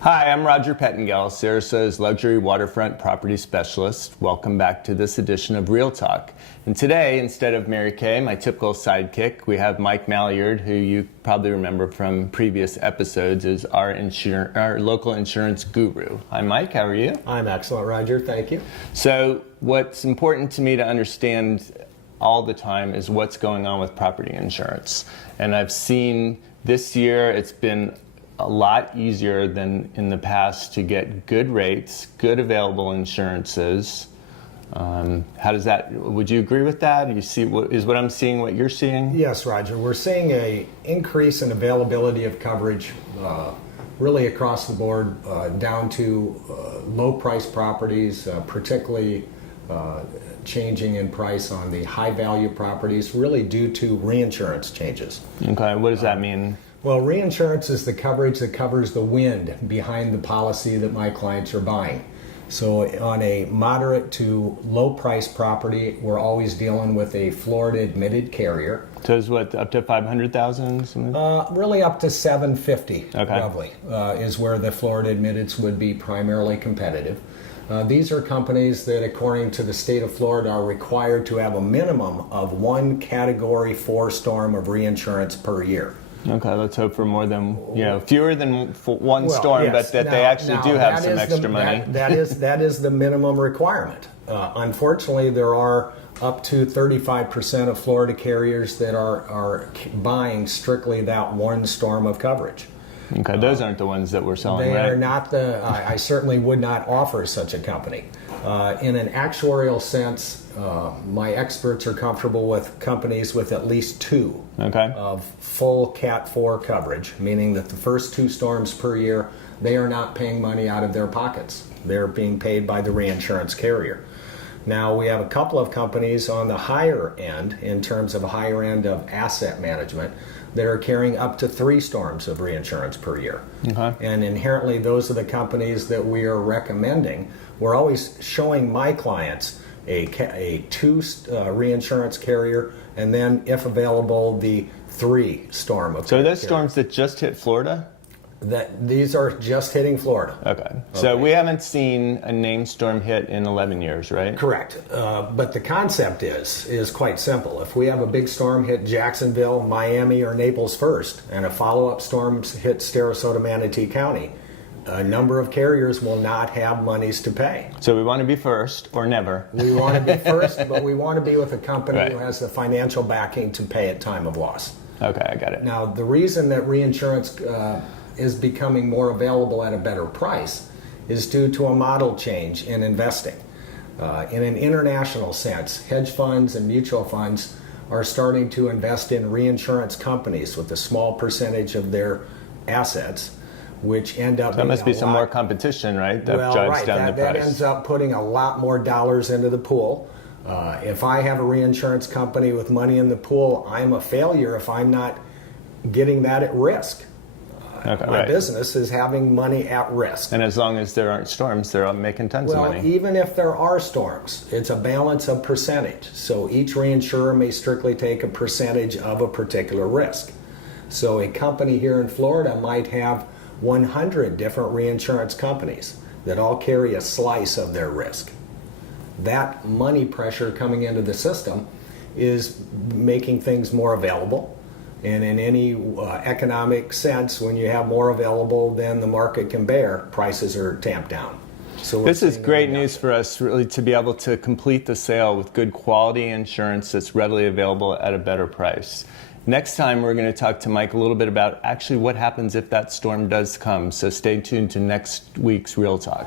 Hi, I'm Roger Pettingell, Sarasota's luxury waterfront property specialist. Welcome back to this edition of Real Talk. And today, instead of Mary Kay, my typical sidekick, we have Mike Mailliard, who you probably remember from previous episodes, is our local insurance guru. Hi, Mike. How are you? I'm excellent, Roger. Thank you. So, what's important to me to understand all the time is what's going on with property insurance. And I've seen this year it's been a lot easier than in the past to get good rates, good available insurances. How does that, would you agree with that? You see, is what I'm seeing what you're seeing? Yes, Roger. We're seeing an increase in availability of coverage really across the board, down to low price properties, particularly changing in price on the high value properties, really due to reinsurance changes. Okay, what does that mean? Well, reinsurance is the coverage that covers the wind behind the policy that my clients are buying. So on a moderate to low price property, we're always dealing with a Florida admitted carrier. So is what, up to 500,000? Really up to 750, okay. Roughly, is where the Florida admitteds would be primarily competitive. These are companies that, according to the state of Florida, are required to have a minimum of one Category 4 storm of reinsurance per year. Okay, let's hope for more than, fewer than one storm, yes, but that they actually do have some extra money. That is the minimum requirement. Unfortunately, there are up to 35% of Florida carriers that are buying strictly that one storm of coverage. Okay, those aren't the ones that we're selling, They right? are not I certainly would not offer such a company. In an actuarial sense, my experts are comfortable with companies with at least two of full Cat 4 coverage, meaning that the first two storms per year, they are not paying money out of their pockets. They're being paid by the reinsurance carrier. Now, we have a couple of companies on the higher end, in terms of a higher end of asset management, that are carrying up to 3 storms of reinsurance per year. And inherently, those are the companies that we are recommending. We're always showing my clients a 2 reinsurance carrier, and then, if available, the 3 storm of So are those storms that just hit Florida? These are just hitting Florida. Okay. So we haven't seen a named storm hit in 11 years, right? Correct. But the concept is quite simple. If we have a big storm hit Jacksonville, Miami, or Naples first, and a follow-up storm hit Sarasota, Manatee County, a number of carriers will not have monies to pay. So we want to be first or never. We want to be first, but we want to be with a company who has the financial backing to pay at time of loss. Okay, I got it. Now, the reason that reinsurance is becoming more available at a better price is due to a model change in investing. In an international sense, hedge funds and mutual funds are starting to invest in reinsurance companies with a small percentage of their assets, which end up so that must be some more competition, right? That drives down the price. That ends up putting a lot more dollars into the pool. If I have a reinsurance company with money in the pool, I'm a failure if I'm not getting that at risk. My business is having money at risk. And as long as there aren't storms, they're making tons of money. Well, even if there are storms, it's a balance of percentage. So each reinsurer may strictly take a percentage of a particular risk. So a company here in Florida might have 100 different reinsurance companies that all carry a slice of their risk. That money pressure coming into the system is making things more available. And in any economic sense, when you have more available than the market can bear, prices are tamped down. So this is great news for us, really, to be able to complete the sale with good quality insurance that's readily available at a better price. Next time, we're going to talk to Mike a little bit about actually what happens if that storm does come. So stay tuned to next week's Real Talk.